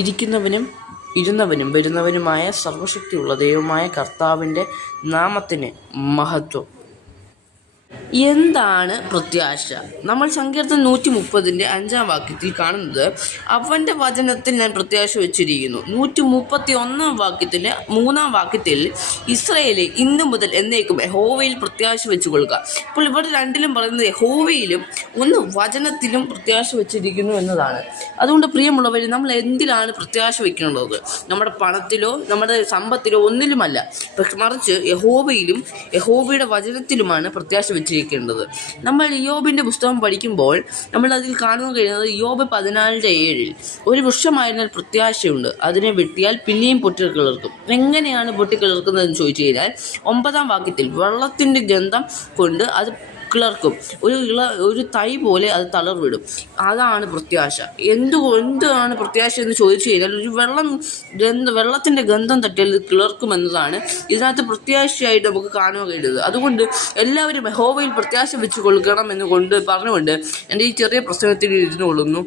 ഇരിക്കുന്നവനും ഇരുന്നവനും വരുന്നവനുമായ സർവശക്തിയുള്ള ദൈവമായ കർത്താവിൻ്റെ നാമത്തിന് മഹത്വം. എന്താണ് പ്രത്യാശ? നമ്മൾ സങ്കീർത്തനം 130 5 വാക്യത്തിൽ കാണുന്നത്, അവൻ്റെ വചനത്തിൽ ഞാൻ പ്രത്യാശ വെച്ചിരിക്കുന്നു. 131 വാക്യത്തിലെ 3 വാക്യത്തിൽ, ഇസ്രായേലേ, ഇന്നു മുതൽ എന്നേക്കും യഹോവയിൽ പ്രത്യാശ വെച്ചു കൊള്ളുക. അപ്പോൾ ഇവിടെ രണ്ടിലും പറയുന്നത് യഹോവയിലും ഒന്ന് വചനത്തിലും പ്രത്യാശ വെച്ചിരിക്കുന്നു എന്നതാണ്. അതുകൊണ്ട് പ്രിയമുള്ളവർ, നമ്മൾ എന്തിലാണ് പ്രത്യാശ വയ്ക്കേണ്ടത്? നമ്മുടെ പണത്തിലോ നമ്മുടെ സമ്പത്തിലോ ഒന്നിലുമല്ല, മറിച്ച് യഹോവയിലും യഹോവയുടെ വചനത്തിലുമാണ് പ്രത്യാശ വെച്ചിരിക്കുന്നത്. നമ്മൾ ഇയ്യോബിൻ്റെ പുസ്തകം പഠിക്കുമ്പോൾ നമ്മൾ അതിൽ കാണുക കഴിയുന്നത്, ഇയ്യോബ് 14:7 ഒരു വൃക്ഷമായിരുന്നാൽ പ്രത്യാശയുണ്ട്, അതിനെ വെട്ടിയാൽ പിന്നെയും പൊട്ടിക്കിളർക്കും. എങ്ങനെയാണ് പൊട്ടിക്കിളർക്കുന്നതെന്ന് ചോദിച്ചു കഴിഞ്ഞാൽ, 9 വാക്യത്തിൽ, വെള്ളത്തിൻ്റെ ഗന്ധം കൊണ്ട് അത് കിളർക്കും, ഒരു തൈ പോലെ അത് തളർവിടും. അതാണ് പ്രത്യാശ. എന്താണ് പ്രത്യാശ എന്ന് ചോദിച്ചു കഴിഞ്ഞാൽ, ഒരു വെള്ളത്തിൻ്റെ ഗന്ധം തട്ടിയാൽ ഇത് കിളർക്കുമെന്നതാണ് ഇതിനകത്ത് പ്രത്യാശയായിട്ട് നമുക്ക് കാണുക കഴിയുന്നത്. അതുകൊണ്ട് എല്ലാവരും യഹോവയിൽ പ്രത്യാശ വെച്ച് കൊള്ളുകണം പറഞ്ഞുകൊണ്ട് എൻ്റെ ഈ ചെറിയ പ്രസംഗത്തിൽ ഇരുന്നുകൊള്ളുന്നു.